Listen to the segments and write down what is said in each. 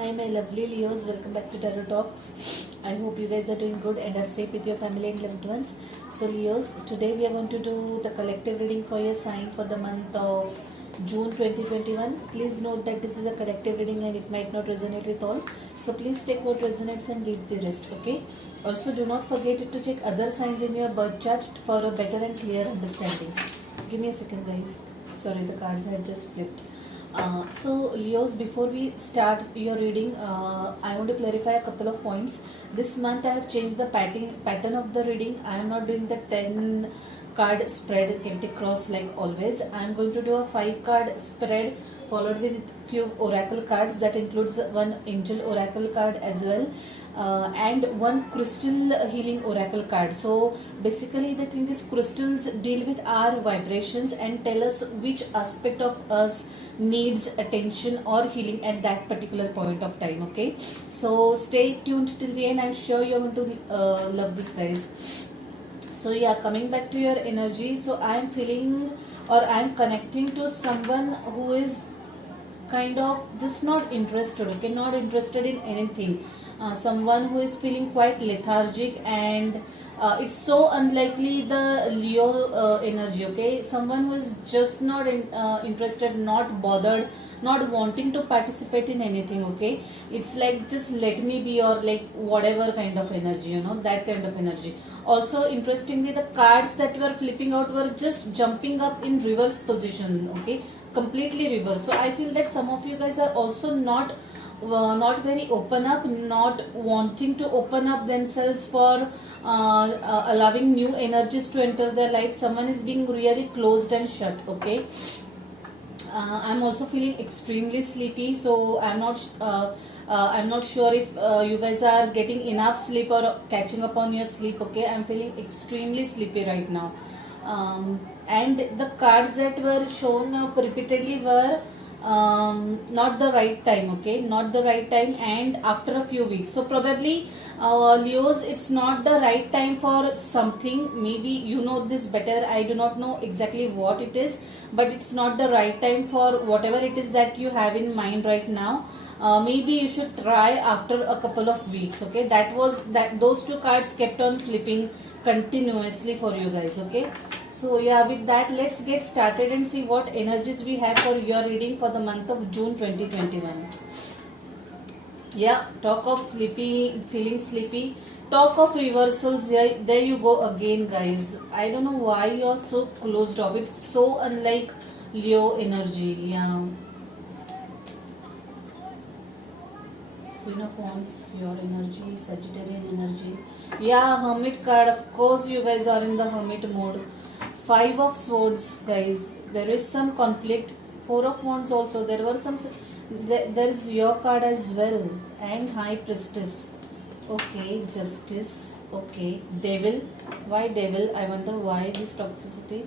Hi, my lovely Leos. Welcome back to Tarot Talks. I hope you guys are doing good and are safe with your family and loved ones. So, Leos, today we are going to do the collective reading for your sign for the month of June 2021. Please note that this is a collective reading and it might not resonate with all. So, please take what resonates and leave the rest, okay? Also, do not forget to check other signs in your birth chart for a better and clear understanding. Give me a second, guys. Sorry, the cards have just flipped. So Leos, before we start your reading, I want to clarify a couple of points. This month I have changed the pattern of the reading. I am not doing the 10 card spread Celtic cross like always. I am going to do a 5 card spread followed with few oracle cards. That includes one angel oracle card as well, and one crystal healing oracle card. So basically the thing is, crystals deal with our vibrations and tell us which aspect of us needs attention or healing at that particular point of time. Okay, so stay tuned till the end. I'm sure you're going to love this, guys. So yeah, coming back to your energy, so I'm feeling or I'm connecting to someone who is kind of just not interested, okay, not interested in anything. Someone who is feeling quite lethargic, and it's so unlikely the Leo energy, okay. Someone who is just not interested, not bothered, not wanting to participate in anything, okay. It's like just let me be, or like whatever kind of energy, that kind of energy. Also, interestingly, the cards that were flipping out were just jumping up in reverse position, okay, completely reverse. So I feel that some of you guys are also not very open up, not wanting to open up themselves for allowing new energies to enter their life. Someone is being really closed and shut, okay. I'm also feeling extremely sleepy, so I'm not sure if you guys are getting enough sleep or catching up on your sleep, okay. I'm feeling extremely sleepy right now. And the cards that were shown up repeatedly were not the right time, okay, not the right time, and after a few weeks. So probably Leos, it's not the right time for something. Maybe you know this better. I do not know exactly what it is, but it's not the right time for whatever it is that you have in mind right now. Maybe you should try after a couple of weeks, okay. Those two cards kept on flipping continuously for you guys, okay. So yeah, with that, let's get started and see what energies we have for your reading for the month of June 2021. Yeah, talk of sleepy, feeling sleepy, talk of reversals. Yeah, there you go again, guys. I don't know why you're so closed off. It's so unlike Leo energy. Yeah. Queen of Wands, your energy, Sagittarian energy. Yeah, Hermit card. Of course, you guys are in the Hermit mode. 5 of Swords, guys. There is some conflict. 4 of Wands also. There were some. There is your card as well. And High Priestess. Okay, Justice. Okay, Devil. Why Devil? I wonder why this toxicity.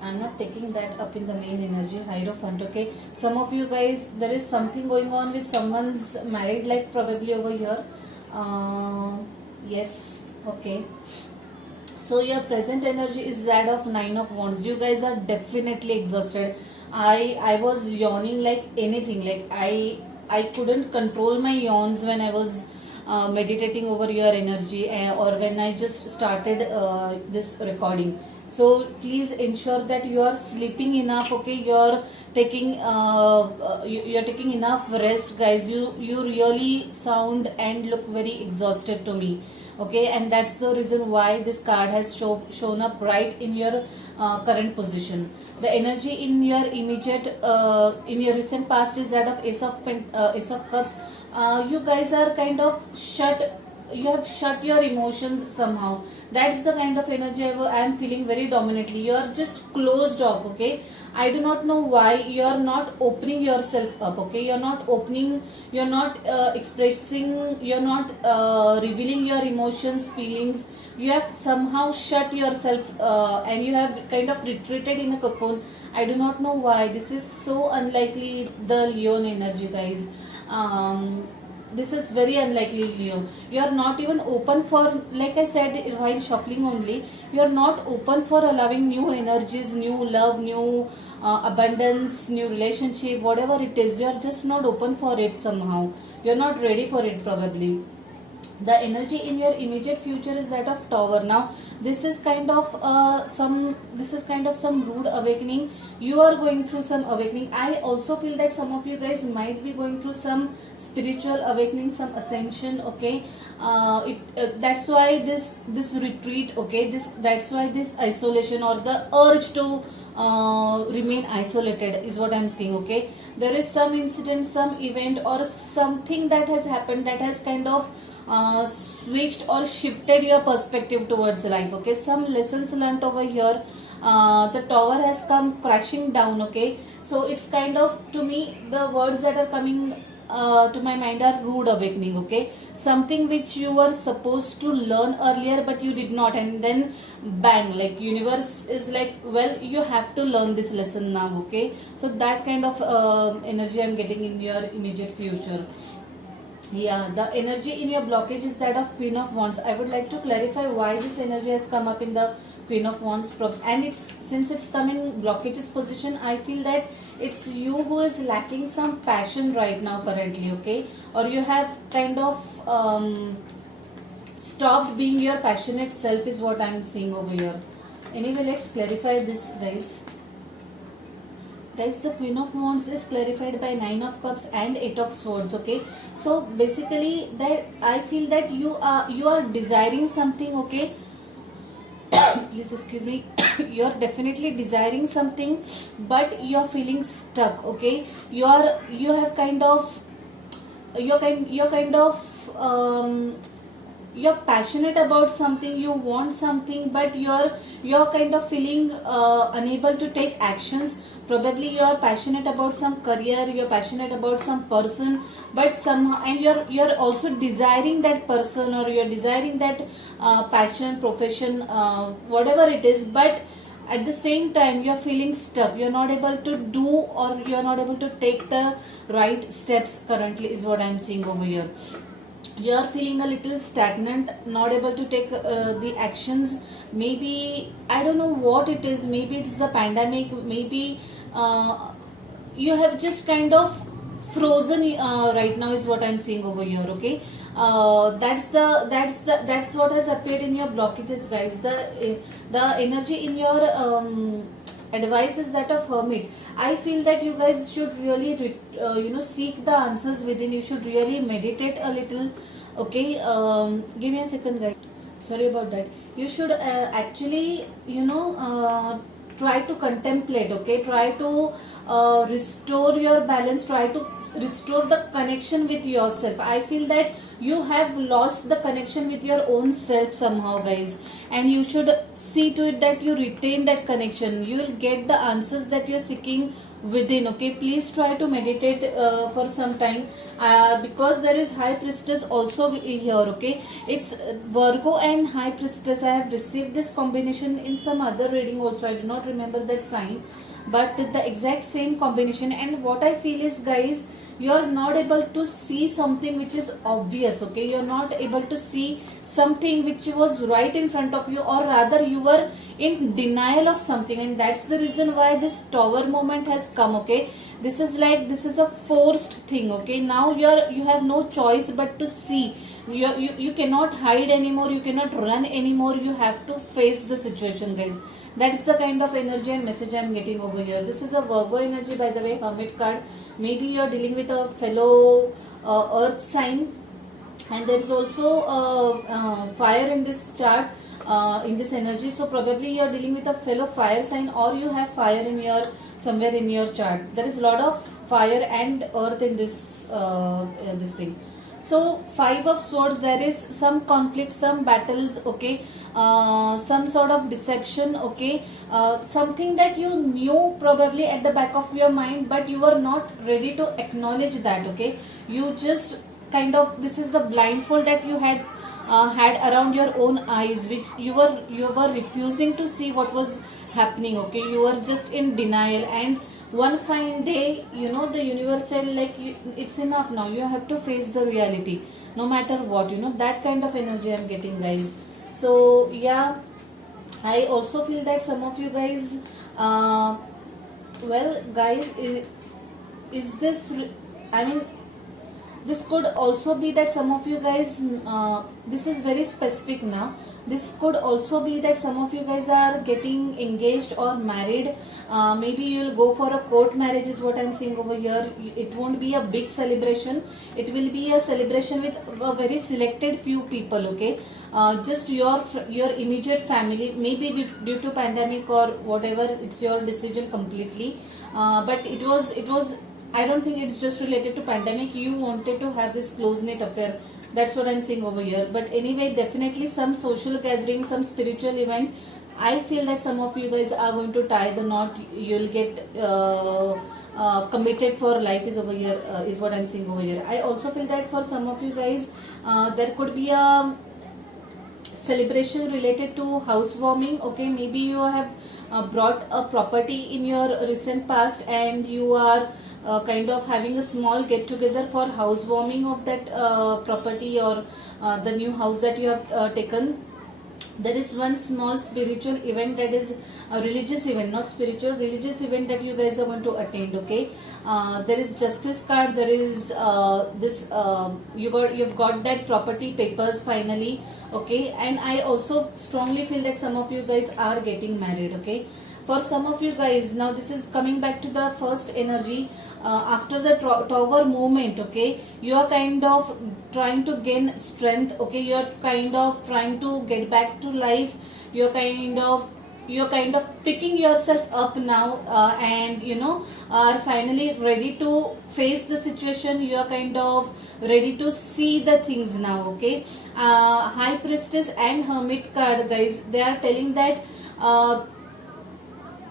I'm not taking that up in the main energy. Hierophant, okay. Some of you guys, there is something going on with someone's married life probably over here. Yes, okay. So your present energy is that of 9 of Wands. You guys are definitely exhausted. I was yawning like anything. Like I couldn't control my yawns when I was meditating over your energy, or when I just started this recording. So please ensure that you are sleeping enough, okay. You're taking you're taking enough rest, guys. You really sound and look very exhausted to me, okay. And that's the reason why this card has shown up right in your current position. The energy in your immediate in your recent past is that of Ace of Cups. You guys are kind of shut. You have shut your emotions somehow. That's the kind of energy I am feeling very dominantly. You are just closed off, okay. I do not know why you are not opening yourself up, okay. You're not opening, you're not expressing, you're not revealing your emotions, feelings. You have somehow shut yourself and you have kind of retreated in a cocoon. I do not know why. This is so unlikely the Leon energy, guys. this is very unlikely, Leo. You are not even open for, like I said while shuffling only, you are not open for allowing new energies, new love, new abundance, new relationship, whatever it is. You are just not open for it somehow. You are not ready for it probably. The energy in your immediate future is that of Tower. Now this is kind of some rude awakening. You are going through some awakening. I also feel that some of you guys might be going through some spiritual awakening, some ascension. Okay, that's why this retreat. Okay, that's why this isolation or the urge to remain isolated is what I'm seeing. Okay, there is some incident, some event or something that has happened that has kind of switched or shifted your perspective towards life. Okay, some lessons learned over here. The tower has come crashing down. Okay, so it's kind of, to me, the words that are coming to my mind are rude awakening. Okay, something which you were supposed to learn earlier but you did not, and then bang, like universe is like, well, you have to learn this lesson now. Okay, so that kind of energy I'm getting in your immediate future. Yeah, the energy in your blockage is that of Queen of Wands. I would like to clarify why this energy has come up in the Queen of Wands, and it's, since it's coming blockages position, I feel that it's you who is lacking some passion right now currently. Okay, or you have kind of stopped being your passionate self is what I'm seeing over here. Anyway, let's clarify this, guys. Guys, the Queen of Wands is clarified by 9 of Cups and 8 of Swords. Okay, so basically that I feel that you are desiring something. Okay, please excuse me. You are definitely desiring something, but you are feeling stuck. Okay, you're kind of you're passionate about something, you want something, but you're kind of feeling unable to take actions. Probably you are passionate about some career, you're passionate about some person, but somehow, and you're also desiring that person, or you're desiring that passion, profession, whatever it is, but at the same time you're feeling stuck. You're not able to do, or you're not able to take the right steps currently is what I'm seeing over here. You are feeling a little stagnant, not able to take the actions. Maybe, I don't know what it is, maybe it's the pandemic, maybe you have just kind of frozen right now is what I'm seeing over here. Okay, that's what has appeared in your blockages, guys. The energy in your advice is that of Hermit. I feel that you guys should really seek the answers within. You should really meditate a little. Okay, give me a second, guys. Sorry about that. You should actually try to contemplate. Okay, try to restore your balance, try to restore the connection with yourself. I feel that you have lost the connection with your own self somehow, guys, and you should see to it that you retain that connection. You will get the answers that you're seeking within. Okay, please try to meditate for some time, because there is High Priestess also here. Okay, it's Virgo and High Priestess. I have received this combination in some other reading also. I do not remember that sign, but the exact same combination. And what I feel is, guys, you are not able to see something which is obvious. Okay, you are not able to see something which was right in front of you, or rather you were in denial of something, and that's the reason why this Tower moment has come. Okay, this is a forced thing. Okay, now you have no choice but to see. You cannot hide anymore, you cannot run anymore, you have to face the situation, guys. That's the kind of energy and message I'm getting over here. This is a Virgo energy, by the way, Hermit card. Maybe you're dealing with a fellow earth sign, and there is also fire in this chart, in this energy. So probably you're dealing with a fellow fire sign, or you have fire in your somewhere in your chart. There is a lot of fire and earth in this this thing. So 5 of Swords, there is some conflict, some battles. Okay, some sort of deception. Okay, something that you knew probably at the back of your mind, but you were not ready to acknowledge that. Okay, you just kind of, this is the blindfold that you had around your own eyes, which you were refusing to see what was happening. Okay, you were just in denial, and one fine day, the universe said like, it's enough now, you have to face the reality no matter what, that kind of energy I'm getting, guys. So yeah, I also feel that some of you guys, well guys, is this I mean, this could also be that some of you guys, this is very specific now, this could also be that some of you guys are getting engaged or married. Maybe you'll go for a court marriage is what I'm seeing over here. It won't be a big celebration, it will be a celebration with a very selected few people, okay. Just your immediate family, maybe due to pandemic or whatever, it's your decision completely. But it was I don't think it's just related to pandemic. You wanted to have this close-knit affair. That's what I'm seeing over here. But anyway, definitely some social gathering, some spiritual event. I feel that some of you guys are going to tie the knot. You'll get committed for life is over here, is what I'm seeing over here. I also feel that for some of you guys, there could be a celebration related to housewarming, okay. Maybe you have brought a property in your recent past, and you are kind of having a small get together for housewarming of that property, or the new house that you have taken. There is one small spiritual event, that is a religious event, not spiritual, religious event that you guys are going to attend, okay. There is justice card, there is this you've got that property papers finally, okay. And I also strongly feel that some of you guys are getting married, okay. For some of you guys, now this is coming back to the first energy, after the tower movement, okay, you are kind of trying to gain strength, okay, you are kind of trying to get back to life, you're kind of picking yourself up now, and are finally ready to face the situation. You are kind of ready to see the things now, okay. High priestess and hermit card, guys, they are telling that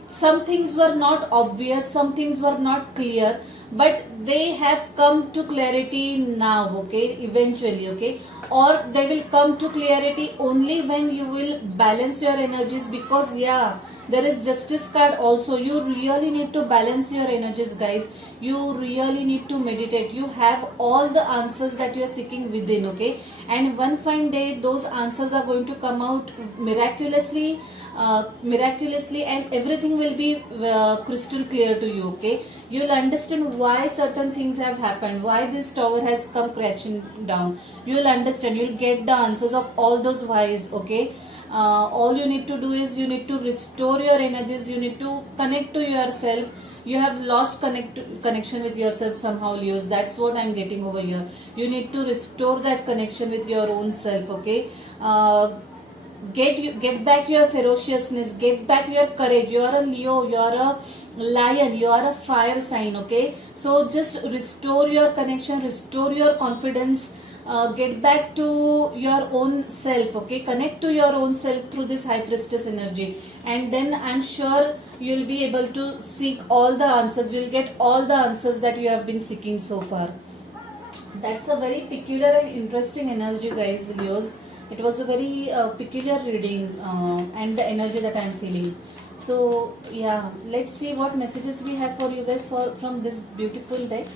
some things were not obvious, some things were not clear, but they have come to clarity now, okay, eventually, okay. Or they will come to clarity only when you will balance your energies, because yeah, there is justice card also. You really need to balance your energies, guys. You really need to meditate. You have all the answers that you are seeking within, okay. And one fine day those answers are going to come out miraculously, and everything will be crystal clear to you, okay. You'll understand why certain things have happened, why this tower has come crashing down. You'll understand, you'll get the answers of all those whys, okay. All you need to do is you need to restore your energies, you need to connect to yourself. You have lost connection with yourself somehow, Leos. That's what I'm getting over here. You need to restore that connection with your own self, okay. Get back your ferociousness, get back your courage. You are a Leo, you are a lion, you are a fire sign, okay. So just restore your connection, restore your confidence, get back to your own self, okay. Connect to your own self through this high priestess energy, and then I'm sure you'll be able to seek all the answers. You'll get all the answers that you have been seeking so far. That's a very peculiar and interesting energy, guys, Leos. It was a very peculiar reading, and the energy that I'm feeling. So yeah, let's see what messages we have for you guys from this beautiful deck.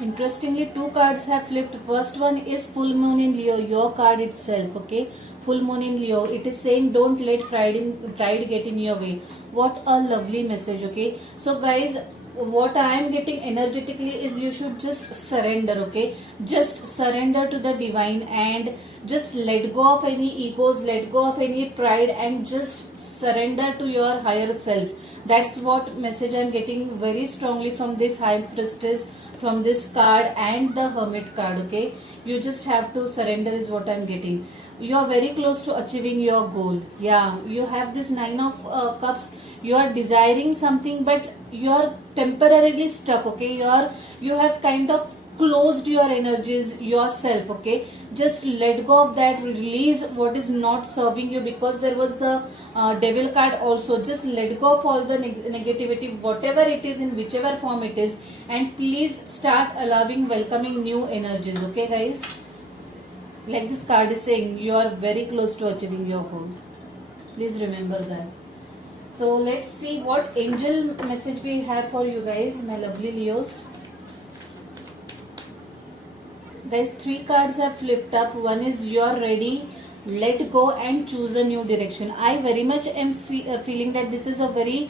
Interestingly, two cards have flipped. First one is full moon in Leo, your card itself, okay. Full moon in Leo, it is saying don't let pride get in your way. What a lovely message, okay. So guys, what I am getting energetically is you should just surrender, okay. Just surrender to the divine and just let go of any egos, let go of any pride, and just surrender to your higher self. That's what message I am getting very strongly from this high priestess, from this card and the hermit card, okay. You just have to surrender is what I'm getting. You are very close to achieving your goal. Yeah, you have this 9 of cups. You are desiring something, but you are temporarily stuck, okay. You have kind of closed your energies yourself, okay. Just let go of that, release what is not serving you, because there was the devil card also. Just let go of all the negativity, whatever it is, in whichever form it is, and please start allowing, welcoming new energies, okay guys. Like this card is saying, you are very close to achieving your goal. Please remember that. So let's see what angel message we have for you guys, my lovely Leos. Guys, 3 cards have flipped up. One is you're ready, let go and choose a new direction. I very much am feeling that this is a very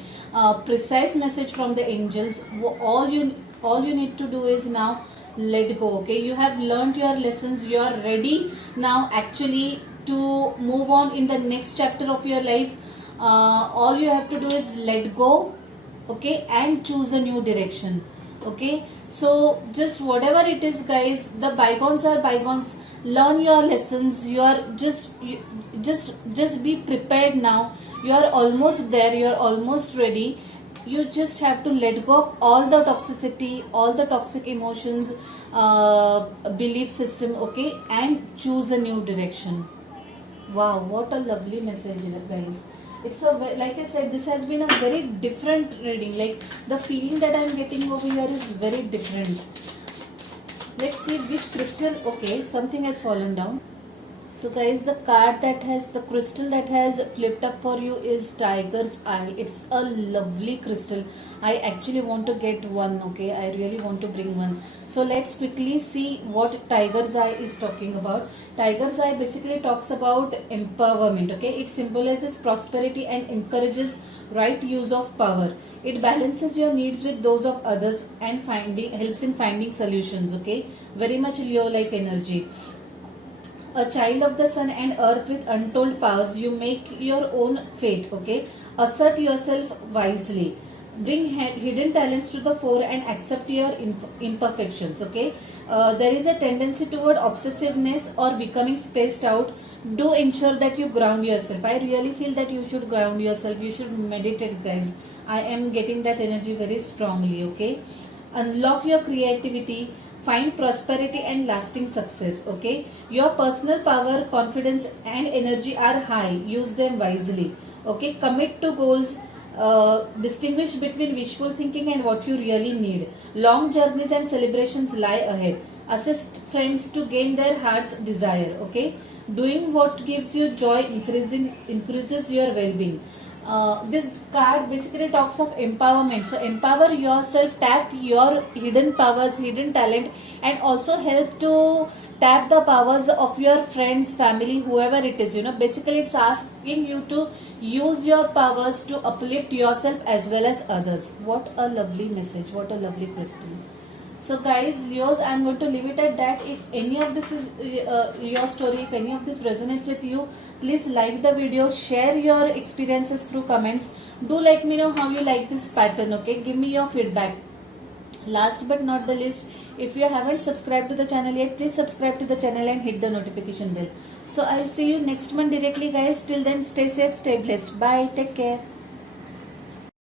precise message from the angels. All you need to do is now let go. Okay, you have learned your lessons. You are ready now actually to move on in the next chapter of your life. All you have to do is let go, okay, and choose a new direction. Okay, so just whatever it is, guys, the bygones are bygones. Learn your lessons. You are just be prepared now. You are almost there. You are almost ready. You just have to let go of all the toxicity, all the toxic emotions, belief system, okay, and choose a new direction. Wow, what a lovely message, guys. It's a, like I said, this has been a very different reading. Like the feeling that I'm getting over here is very different. Let's see which crystal. Okay, something has fallen down. So guys, the card that has, the crystal that has flipped up for you is Tiger's Eye. It's a lovely crystal. I actually want to get one, okay. I really want to bring one. So let's quickly see what Tiger's Eye is talking about. Tiger's Eye basically talks about empowerment, okay. It symbolizes prosperity and encourages right use of power. It balances your needs with those of others and helps in finding solutions, okay. Very much Leo-like energy. A child of the sun and earth with untold powers, you make your own fate, okay. Assert yourself wisely. Bring hidden talents to the fore and accept your imperfections, okay. There is a tendency toward obsessiveness or becoming spaced out. Do ensure that you ground yourself. I really feel that you should ground yourself. You should meditate, guys. I am getting that energy very strongly, okay. Unlock your creativity. Find prosperity and lasting success, okay. Your personal power, confidence and energy are high. Use them wisely, okay. Commit to goals. Distinguish between wishful thinking and what you really need. Long journeys and celebrations lie ahead. Assist friends to gain their heart's desire, okay. Doing what gives you joy increases your well-being. This card basically talks of empowerment. So empower yourself, tap your hidden powers, hidden talent, and also help to tap the powers of your friends, family, whoever it is. Basically it's asking you to use your powers to uplift yourself as well as others. What a lovely message. What a lovely crystal. So guys, Leos, I'm going to leave it at that. If any of this is your story, if any of this resonates with you, please like the video, share your experiences through comments. Do let me know how you like this pattern, okay. Give me your feedback. Last but not the least, if you haven't subscribed to the channel yet, please subscribe to the channel and hit the notification bell. So I'll see you next month directly, guys. Till then, stay safe, stay blessed. Bye. Take care.